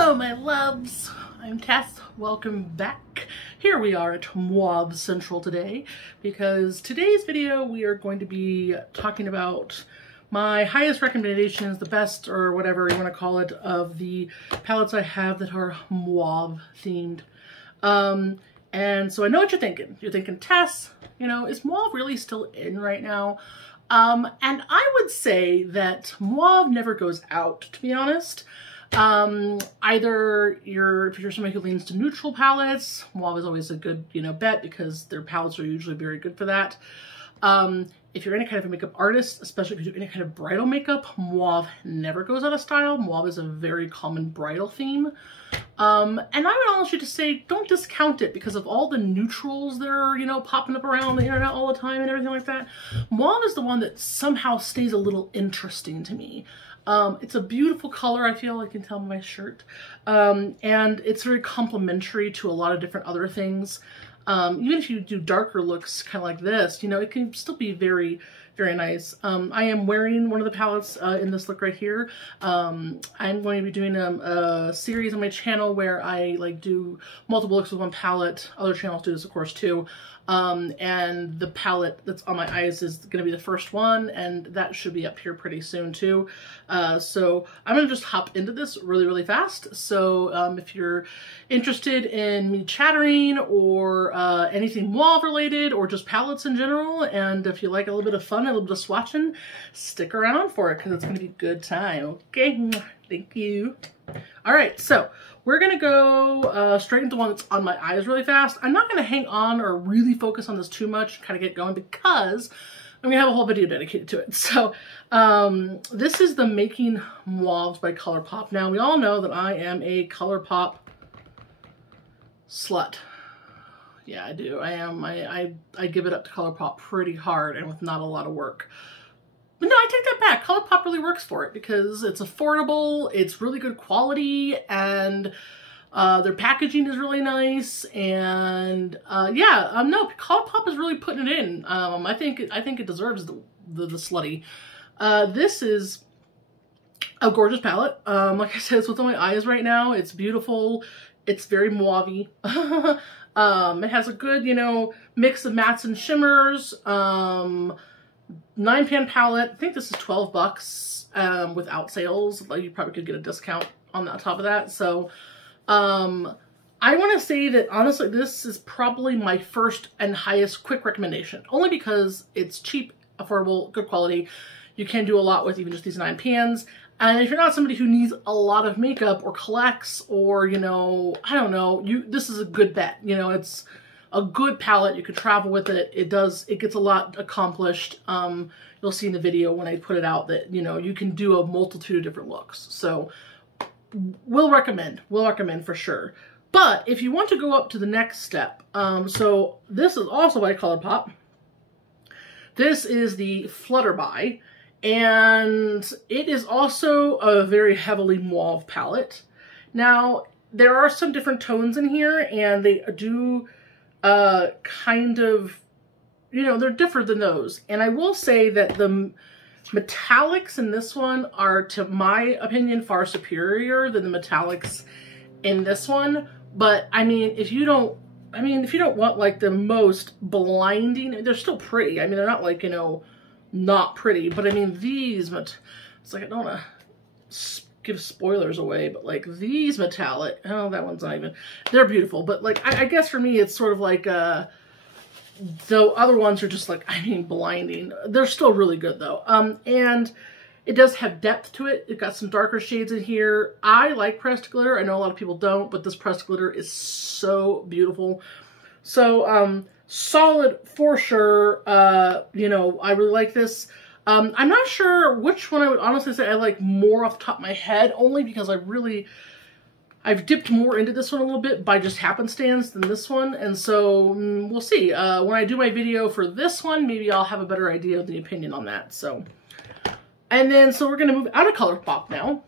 Hello my loves, I'm Tess, welcome back. Here we are at Mauve Central today, because today's video we are going to be talking about my highest recommendations, the best or whatever you want to call it, of the palettes I have that are mauve themed. And so I know what you're thinking. You're thinking, Tess, you know, is mauve really still in right now? And I would say that mauve never goes out, to be honest. Either if you're somebody who leans to neutral palettes, mauve is always a good, bet, because their palettes are usually very good for that. If you're any kind of a makeup artist, especially if you do any kind of bridal makeup, mauve never goes out of style. Mauve is a very common bridal theme. And I would honestly just say, don't discount it because of all the neutrals that are, popping up around the internet all the time and everything like that. Mauve is the one that somehow stays a little interesting to me. It's a beautiful color, I feel, you can tell by my shirt. And it's very complementary to a lot of different other things. Even if you do darker looks kind of like this, it can still be very, very nice. I am wearing one of the palettes in this look right here. I'm going to be doing a series on my channel where I do multiple looks with one palette. Other channels do this, of course, too. And the palette that's on my eyes is going to be the first one, and that should be up here pretty soon too. So I'm going to just hop into this really, really fast. So if you're interested in me chattering or anything mauve related or just palettes in general, and if you like a little bit of fun, a little bit of swatching, stick around for it because it's going to be a good time. Okay, thank you. All right, so we're gonna go straight into the one that's on my eyes really fast. I'm not gonna hang on or really focus on this too much, kind of get going, because I'm gonna have a whole video dedicated to it. So this is the Making Mauves by Colourpop. Now, we all know that I am a Colourpop slut. Yeah, I do. I am. I give it up to Colourpop pretty hard and with not a lot of work. But no, I take that back. Colourpop really works for it because it's affordable, it's really good quality, and their packaging is really nice. And yeah, no, Colourpop is really putting it in. I think it deserves the slutty. This is a gorgeous palette. Like I said, it's what's on my eyes right now. It's beautiful. It's very mauve-y. It has a good, mix of mattes and shimmers. 9-pan palette. I think this is 12 bucks without sales. You probably could get a discount on the top of that. So I want to say that honestly, this is probably my first and highest quick recommendation, only because it's cheap, affordable, good quality. You can do a lot with even just these 9 pans. And if you're not somebody who needs a lot of makeup or collects or, I don't know, this is a good bet. It's a good palette. You could travel with it. It gets a lot accomplished. You'll see in the video when I put it out that, you can do a multitude of different looks. So we'll recommend for sure. But if you want to go up to the next step, so this is also by Colourpop. This is the Flutterby, and it is also a very heavily mauve palette. Now, there are some different tones in here, and they do kind of, they're different than those. And I will say that the metallics in this one are, to my opinion, far superior than the metallics in this one. But I mean, if you don't want the most blinding, they're still pretty. I mean, they're not not pretty, but I mean, these, it's I don't want to give spoilers away, but these metallic, oh, that one's not even, they're beautiful, but I guess for me it's sort of the other ones are just blinding. They're still really good though. And it does have depth to it. It's got some darker shades in here. I like pressed glitter. I know a lot of people don't, but this pressed glitter is so beautiful. So solid for sure. I really like this. I'm not sure which one I would honestly say I like more off the top of my head, only because I've dipped more into this one a little bit by just happenstance than this one. And so we'll see. When I do my video for this one, maybe I'll have a better idea of the opinion on that. So, and then, so we're going to move out of Colourpop now,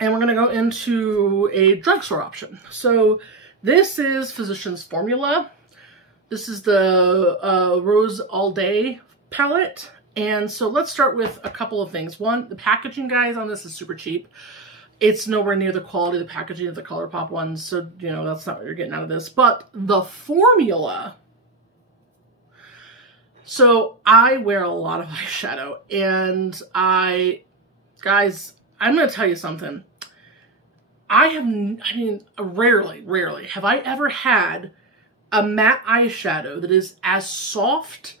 and we're going to go into a drugstore option. So this is Physicians Formula. This is the Rose All Day palette. And so let's start with a couple of things. One, the packaging, guys, on this is super cheap. It's nowhere near the quality of the packaging of the Colourpop ones, so, you know, that's not what you're getting out of this. But the formula... So I wear a lot of eyeshadow, and guys, I'm going to tell you something. Rarely have I ever had a matte eyeshadow that is as soft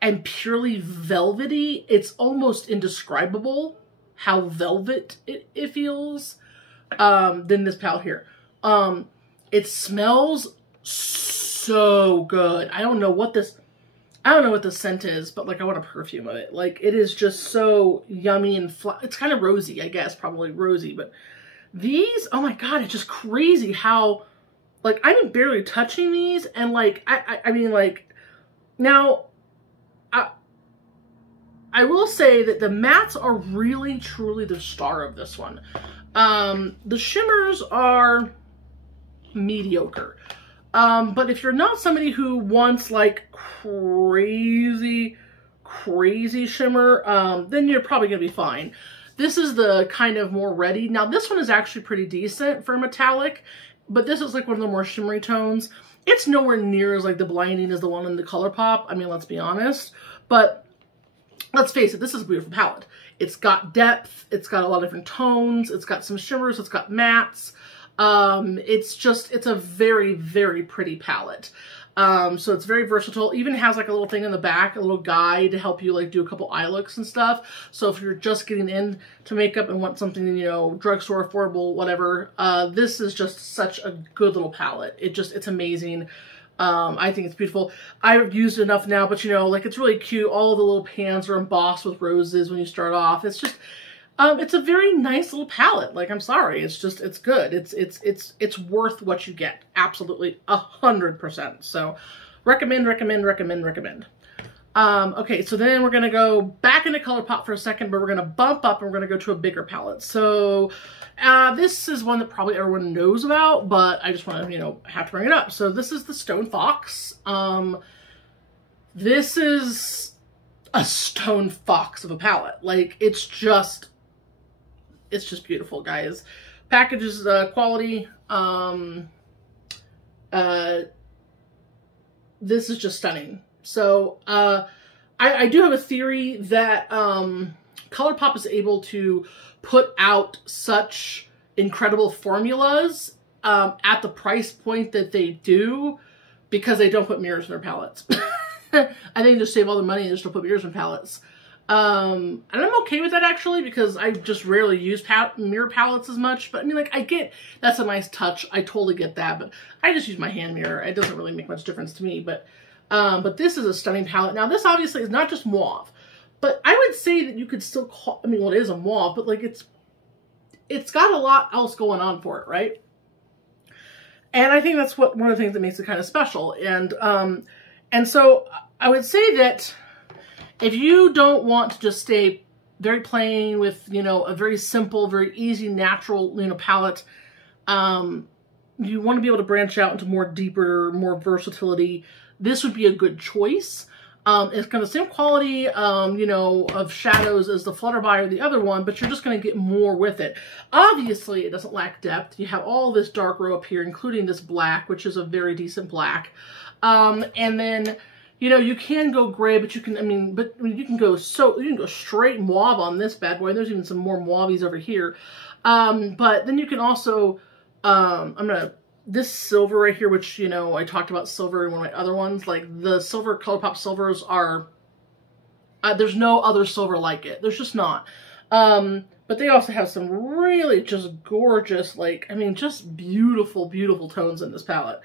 and purely velvety. It's almost indescribable how velvet it feels, than this palette here. It smells so good. I don't know what the scent is, but like I want a perfume of it. Like it is just so yummy and it's kind of rosy, I guess, probably rosy, but these, oh my God, it's just crazy how, like, I'm barely touching these, and like, I mean, like, now, I will say that the mattes are really, truly the star of this one. The shimmers are mediocre. But if you're not somebody who wants like crazy shimmer, then you're probably gonna be fine. This is the kind of more ready. Now this one is actually pretty decent for metallic, but this is like one of the more shimmery tones. It's nowhere near as like the blinding as the one in the Colourpop. I mean, let's be honest, but let's face it, this is a beautiful palette. It's got depth, it's got a lot of different tones, it's got some shimmers, it's got mattes. It's a very, very pretty palette. So it's very versatile. Even has like a little thing in the back, a little guide to help you like do a couple eye looks and stuff. So if you're just getting into makeup and want something, you know, drugstore affordable, whatever, this is just such a good little palette. It's amazing. I think it's beautiful. I've used it enough now, but you know, like it's really cute. All of the little pans are embossed with roses when you start off. It's just, it's a very nice little palette. Like, I'm sorry. It's just, it's good. It's worth what you get. Absolutely 100%. So recommend. Okay, so then we're going to go back into Colourpop for a second, but we're going to bump up and we're going to go to a bigger palette. So this is one that probably everyone knows about, but I just want to, you know, have to bring it up. So this is the Stone Fox. This is a Stone Fox of a palette. Like, it's just beautiful, guys. Package is quality. This is just stunning. So I do have a theory that Colourpop is able to put out such incredible formulas at the price point that they do because they don't put mirrors in their palettes. I think they just save all the money and just don't put mirrors in palettes. And I'm okay with that actually, because I just rarely use mirror palettes as much. But I mean, like, I get that's a nice touch. I totally get that, but I just use my hand mirror. It doesn't really make much difference to me. But this is a stunning palette. Now, this obviously is not just mauve, but I would say that you could still call, I mean, well, it is a mauve, but like it's got a lot else going on for it, right? And I think that's one of the things that makes it kind of special. And so I would say that if you don't want to just stay very plain with, you know, a very simple, very easy, natural, you know, palette, you want to be able to branch out into more deeper, more versatility, this would be a good choice. It's got the same quality, you know, of shadows as the Flutterby or the other one, but you're just going to get more with it. Obviously, it doesn't lack depth. You have all this dark row up here, including this black, which is a very decent black. And then, you know, you can go gray, but you can, you can go straight mauve on this bad boy. There's even some more mauvies over here. But then you can also, this silver right here, which, you know, I talked about silver in one of my other ones, like the silver, Colourpop silvers are, there's no other silver like it. There's just not. But they also have some really just gorgeous, like, I mean, just beautiful, beautiful tones in this palette.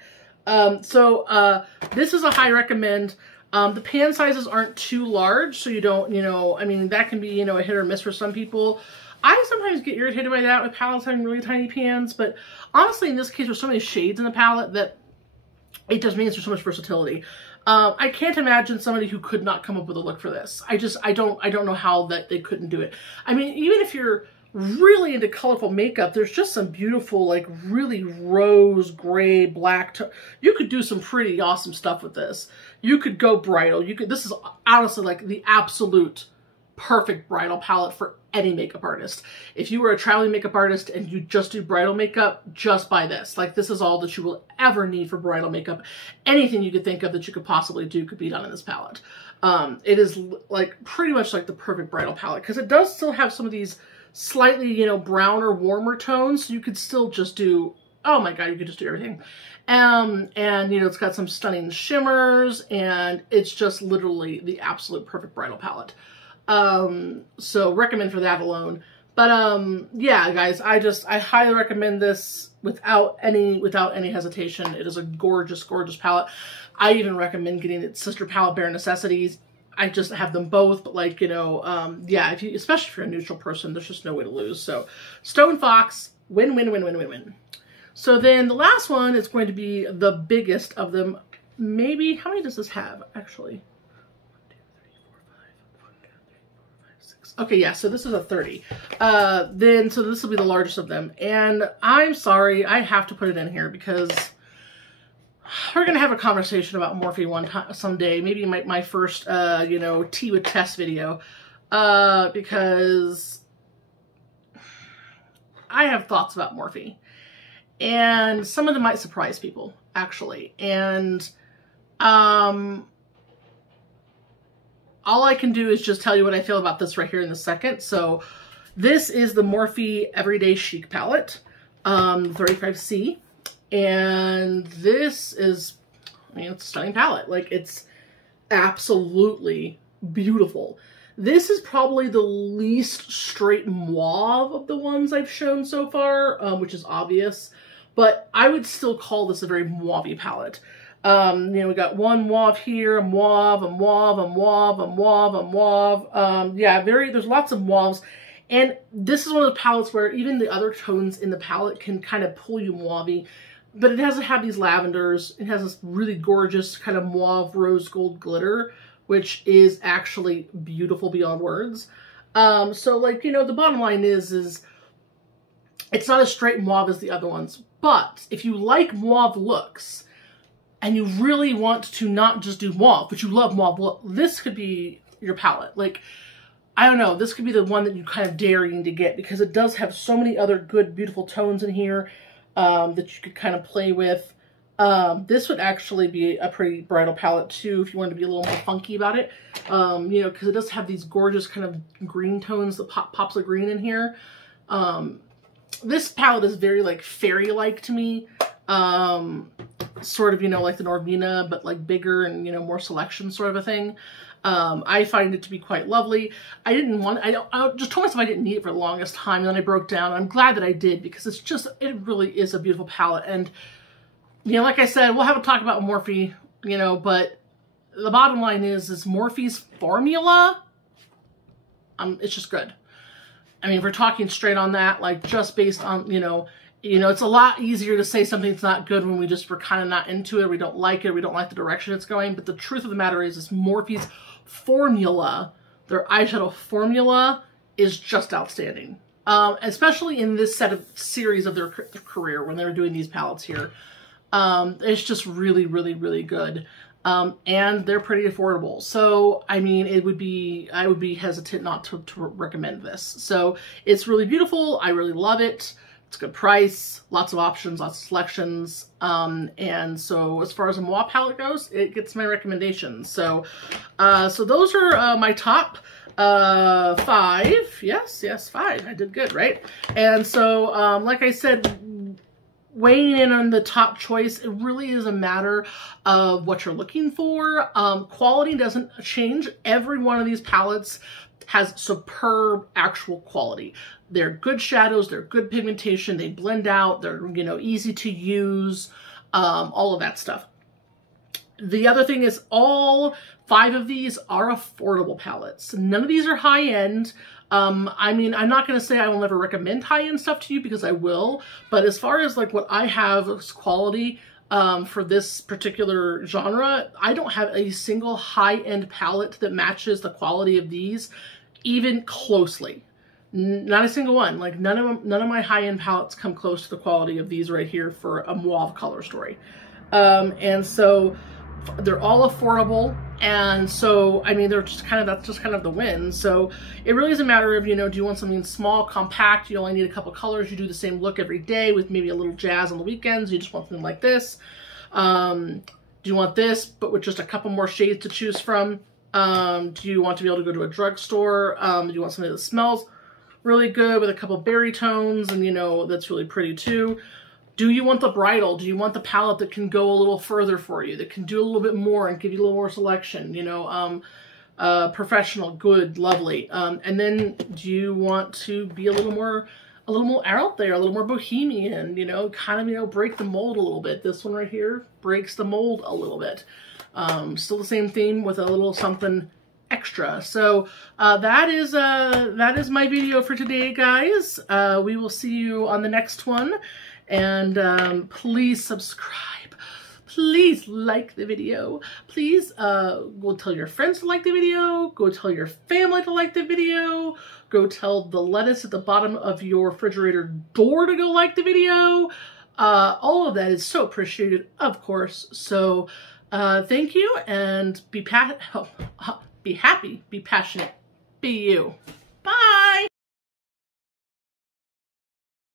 This is a high recommend. The pan sizes aren't too large, so you don't, you know, I mean, that can be, you know, a hit or miss for some people. I sometimes get irritated by that with palettes having really tiny pans, but honestly, in this case, there's so many shades in the palette that it just means there's so much versatility. I can't imagine somebody who could not come up with a look for this. I don't know how that they couldn't do it. I mean, even if you're really into colorful makeup, there's just some beautiful, like, really rose, gray, black. You could do some pretty awesome stuff with this. You could go bridal. This is honestly like the absolute perfect bridal palette for any makeup artist. If you were a traveling makeup artist and you just do bridal makeup, just buy this. Like, this is all that you will ever need for bridal makeup. Anything you could think of that you could possibly do could be done in this palette. It is like pretty much like the perfect bridal palette, because it does still have some of these slightly, you know, browner, warmer tones. So you could still just do, oh my God, you could just do everything. And, you know, it's got some stunning shimmers, and it's just literally the absolute perfect bridal palette. So recommend for that alone. But, yeah, guys, I highly recommend this without any hesitation. It is a gorgeous, gorgeous palette. I even recommend getting its sister palette, Bare Necessities. I just have them both, but like, you know, yeah, especially if you're a neutral person, there's just no way to lose. So Stone Fox, win, win, win, win, win, win. So then the last one is going to be the biggest of them. Maybe, how many does this have, actually? Okay, yeah, so this is a 30. So this will be the largest of them. And I'm sorry, I have to put it in here because we're going to have a conversation about Morphe someday. Maybe my first, you know, tea with Tess video. Because I have thoughts about Morphe. And some of them might surprise people, actually. And, all I can do is just tell you what I feel about this right here in a second. So this is the Morphe Everyday Chic palette, 35C. And this is, I mean, it's a stunning palette. Like, it's absolutely beautiful. This is probably the least straight mauve of the ones I've shown so far, which is obvious. But I would still call this a very mauve-y palette. You know, we got one mauve here, a mauve, a mauve, a mauve, a mauve, a mauve. Yeah, there's lots of mauves. And this is one of the palettes where even the other tones in the palette can kind of pull you mauve-y. But it doesn't have these lavenders. It has this really gorgeous kind of mauve rose gold glitter, which is actually beautiful beyond words. So like, you know, the bottom line is it's not as straight mauve as the other ones. But if you like mauve looks, and you really want to not just do mauve, but you love mauve, this could be your palette. Like, I don't know, this could be the one that you kind of daring to get, because it does have so many other good, beautiful tones in here that you could kind of play with. This would actually be a pretty bridal palette too, if you wanted to be a little more funky about it. You know, because it does have these gorgeous kind of green tones, the pops of green in here. This palette is very like fairy-like to me. Sort of, you know, like the Norvina, but like bigger and, you know, more selection sort of a thing. I find it to be quite lovely. I just told myself I didn't need it for the longest time, and then I broke down. I'm glad that I did, because it really is a beautiful palette. And, you know, like I said, we'll have a talk about Morphe, you know, but the bottom line is Morphe's formula, it's just good. I mean, if we're talking straight on that, like just based on, you know, it's a lot easier to say something's not good when we're kind of not into it, we don't like it, we don't like the direction it's going. But the truth of the matter is Morphe's formula, their eyeshadow formula, is just outstanding. Especially in this series of their career when they were doing these palettes here. It's just really, really, really good. And they're pretty affordable. So, I mean, I would be hesitant not to recommend this. So it's really beautiful. I really love it. It's a good price, lots of options, lots of selections. And so as far as a mauve palette goes, it gets my recommendations. So, so those are my top 5. Yes, 5. I did good, right? And so, like I said, weighing in on the top choice, it really is a matter of what you're looking for. Quality doesn't change. Every one of these palettes has superb actual quality. They're good shadows, they're good pigmentation, they blend out, they're, you know, easy to use, all of that stuff. The other thing is all 5 of these are affordable palettes. None of these are high-end. I mean, I'm not going to say I will never recommend high-end stuff to you, because I will, but as far as like what I have as quality for this particular genre, I don't have a single high-end palette that matches the quality of these even closely. Not a single one. Like none of my high-end palettes come close to the quality of these right here for a mauve color story. And so They're all affordable, and so I mean, they're just kind of, that's just kind of the win. So it really is a matter of, you know, do you want something small, compact? You only need a couple colors. You do the same look every day with maybe a little jazz on the weekends. You just want something like this. Do you want this, but with just a couple more shades to choose from? Do you want to be able to go to a drugstore? Do you want something that smells really good with a couple berry tones and, you know, that's really pretty too? Do you want the bridal? Do you want the palette that can go a little further for you, that can do a little bit more and give you a little more selection, you know, professional, good, lovely. And then do you want to be a little more out there, a little more bohemian, you know, kind of, you know, break the mold a little bit. This one right here breaks the mold a little bit. Still the same theme with a little something extra. So that is my video for today, guys. We will see you on the next one. And please subscribe. Please like the video. Please go tell your friends to like the video. Go tell your family to like the video. Go tell the lettuce at the bottom of your refrigerator door to go like the video. All of that is so appreciated, of course. So thank you, and be happy, be passionate, be you.